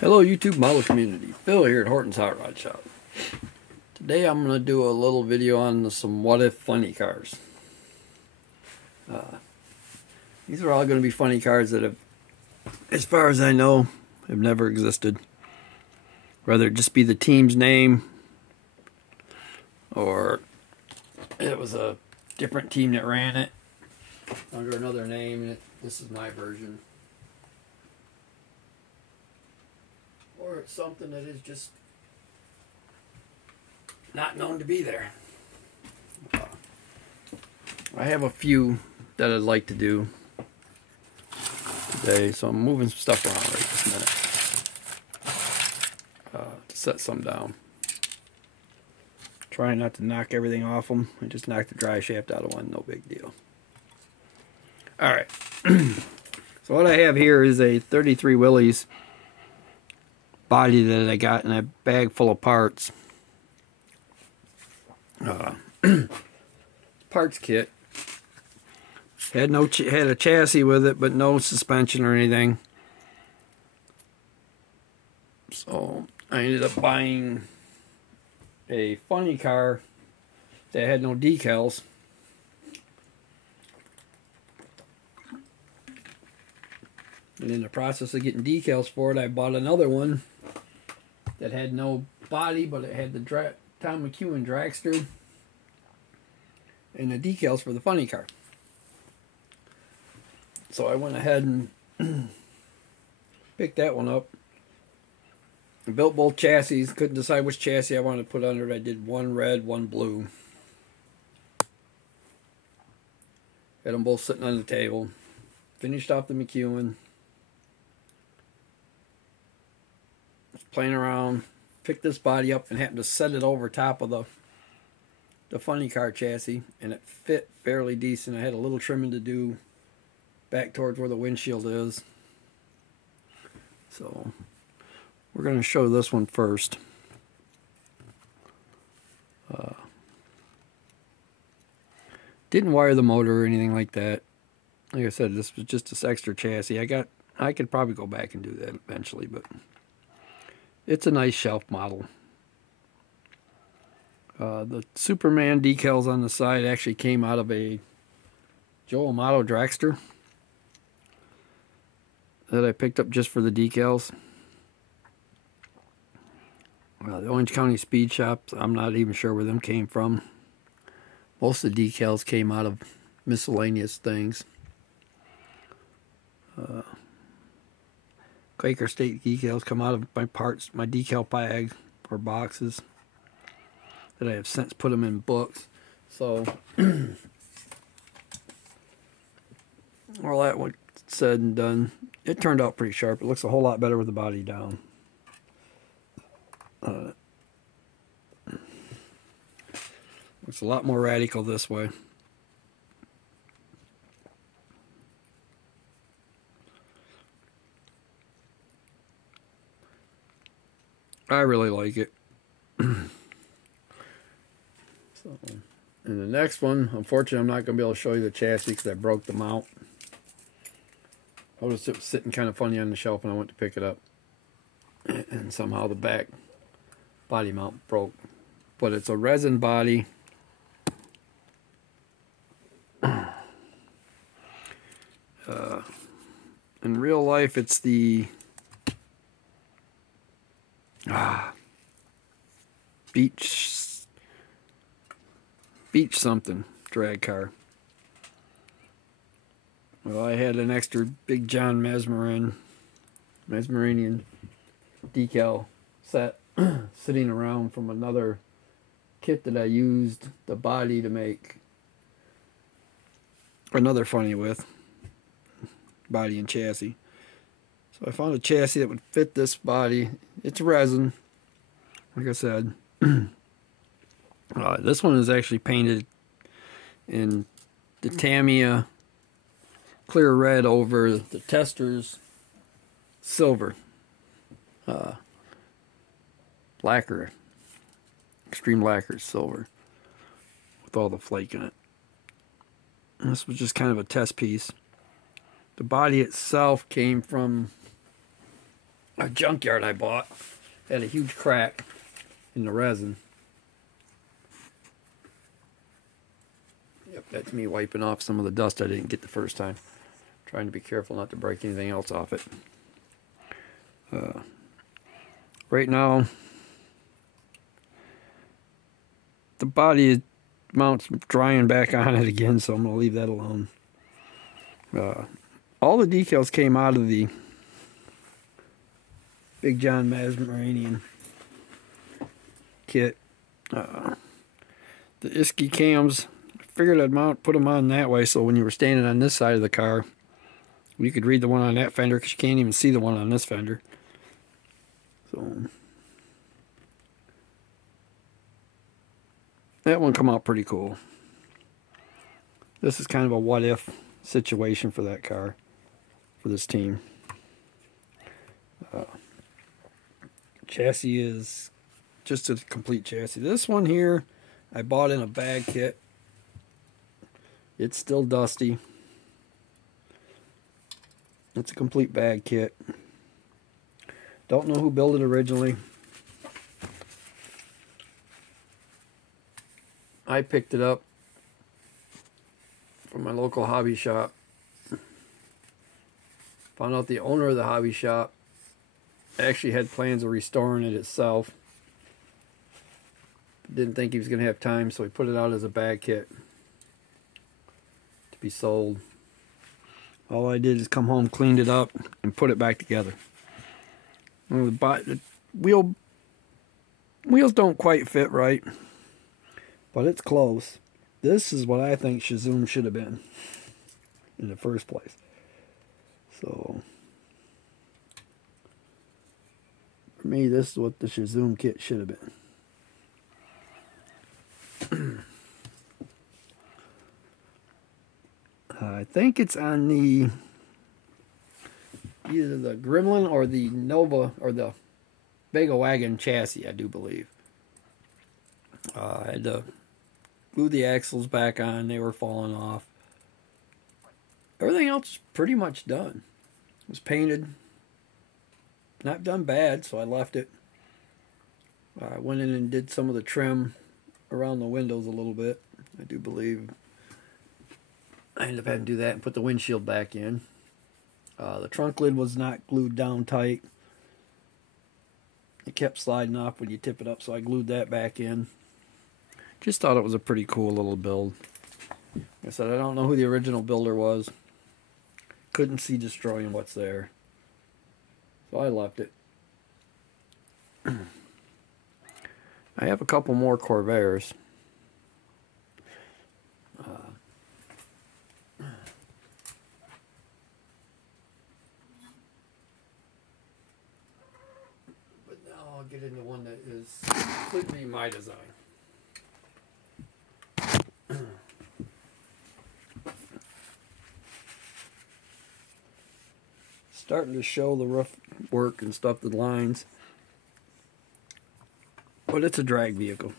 Hello YouTube model community, Phil here at Horton's Hot Rod Shop. Today I'm going to do a little video on some what if funny cars. These are all going to be funny cars that have, as far as I know, have never existed. Whether it just be the team's name or it was a different team that ran it under another name. This is my version. Or it's something that is just not known to be there. I have a few that I'd like to do today, so I'm moving some stuff around right this minute to set some down. Trying not to knock everything off them. I just knocked the dry shaft out of one, no big deal. Alright, so what I have here is a 33 Willys body that I got in a bag full of parts. Parts kit. Had a chassis with it, but no suspension or anything. So I ended up buying a funny car that had no decals. And in the process of getting decals for it, I bought another one that had no body, but it had the Tom McEwen dragster and the decals for the funny car. So I went ahead and picked that one up. I built both chassis. Couldn't decide which chassis I wanted to put under it. I did one red, one blue. Had them both sitting on the table. Finished off the McEwen. Playing around, picked this body up and happened to set it over top of the funny car chassis, and it fit fairly decent. I had a little trimming to do back towards where the windshield is. So we're going to show this one first. Didn't wire the motor or anything like that. Like I said, this was just this extra chassis. I could probably go back and do that eventually, but it's a nice shelf model. The Superman decals on the side actually came out of a Joe Amato dragster that I picked up just for the decals. The Orange County Speed Shops, I'm not even sure where them came from. Most of the decals came out of miscellaneous things. Quaker State decals come out of my parts, my decal bag or boxes that I have since put them in books. So all that was said and done, it turned out pretty sharp. It looks a whole lot better with the body down. Looks a lot more radical this way. I really like it. So, and the next one, unfortunately, I'm not going to be able to show you the chassis because I broke the mount. I was sitting kind of funny on the shelf when I went to pick it up, and somehow the back body mount broke. But it's a resin body. In real life, it's the beach something drag car. Well, I had an extra Big John Mesmerinian decal set sitting around from another kit that I used the body to make another funny with, body and chassis. So I found a chassis that would fit this body. It's resin, like I said. This one is actually painted in the Tamiya clear red over the Tester's silver. Lacquer, extreme lacquer silver with all the flake in it. And this was just kind of a test piece. The body itself came from a junkyard I bought. Had a huge crack in the resin. Yep, that's me wiping off some of the dust I didn't get the first time. Trying to be careful not to break anything else off it. Right now, the body mount's drying back on it again, so I'm going to leave that alone. All the decals came out of the Big John Masmaranian kit. The ISKI cams, I figured I'd put them on that way so when you were standing on this side of the car, you could read the one on that fender because you can't even see the one on this fender. So that one come out pretty cool. This is kind of a what-if situation for that car, for this team. Chassis is just a complete chassis. This one here, I bought in a bag kit. It's still dusty. It's a complete bag kit. Don't know who built it originally. I picked it up from my local hobby shop. Found out the owner of the hobby shop actually had plans of restoring it itself. Didn't think he was going to have time, so he put it out as a bag kit to be sold. All I did is come home, cleaned it up, and put it back together. The wheels don't quite fit right, but it's close. This is what I think Shazoom should have been in the first place. So for me, this is what the Shazoom kit should have been. I think it's on the either the Gremlin or the Nova or the Vega Wagon chassis, I do believe. I had to glue the axles back on. They were falling off. Everything else is pretty much done. It was painted. Not done bad, so I left it. I went in and did some of the trim around the windows a little bit. I do believe I ended up having to do that and put the windshield back in. The trunk lid was not glued down tight. It kept sliding off when you tip it up, so I glued that back in. Just thought it was a pretty cool little build. Like I said, I don't know who the original builder was. Couldn't see destroying what's there. So I left it. I have a couple more Corvairs. But now I'll get into one that is completely my design. Starting to show the rough work and stuff, the lines. But it's a drag vehicle.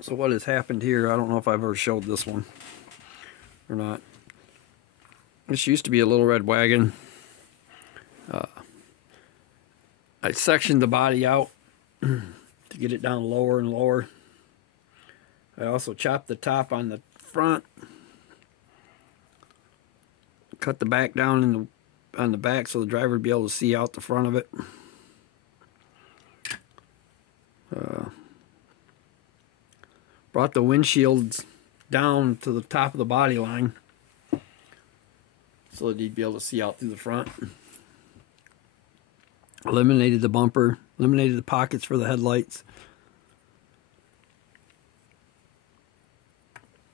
So what has happened here, I don't know if I've ever showed this one or not. This used to be a little red wagon. I sectioned the body out to get it down lower and lower. I also chopped the top on the front. Cut the back down on the back so the driver would be able to see out the front of it. Brought the windshields down to the top of the body line so that you'd be able to see out through the front. Eliminated the bumper, eliminated the pockets for the headlights.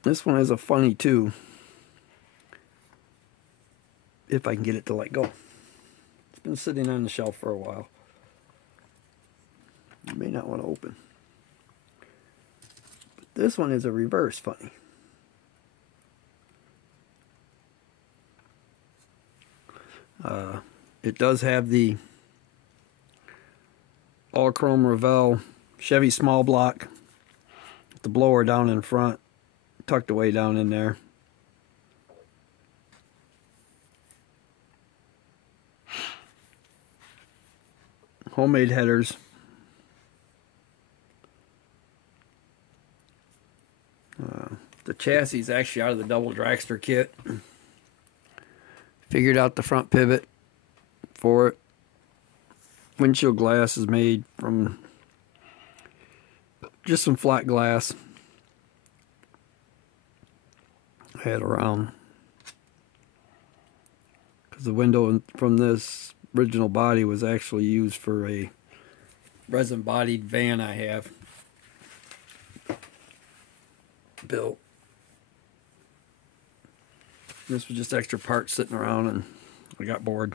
This one has a funny too. If I can get it to let go. It's been sitting on the shelf for a while. You may not want to open. But this one is a reverse funny. It does have the all chrome Revell Chevy small block. The blower down in front, tucked away down in there. homemade headers. The chassis is actually out of the double dragster kit. Figured out the front pivot for it. Windshield glass is made from just some flat glass. I had around because the window from this original body was actually used for a resin bodied van I have built. This was just extra parts sitting around and I got bored.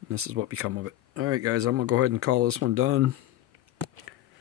And this is what become of it. Alright guys, I'm going to go ahead and call this one done.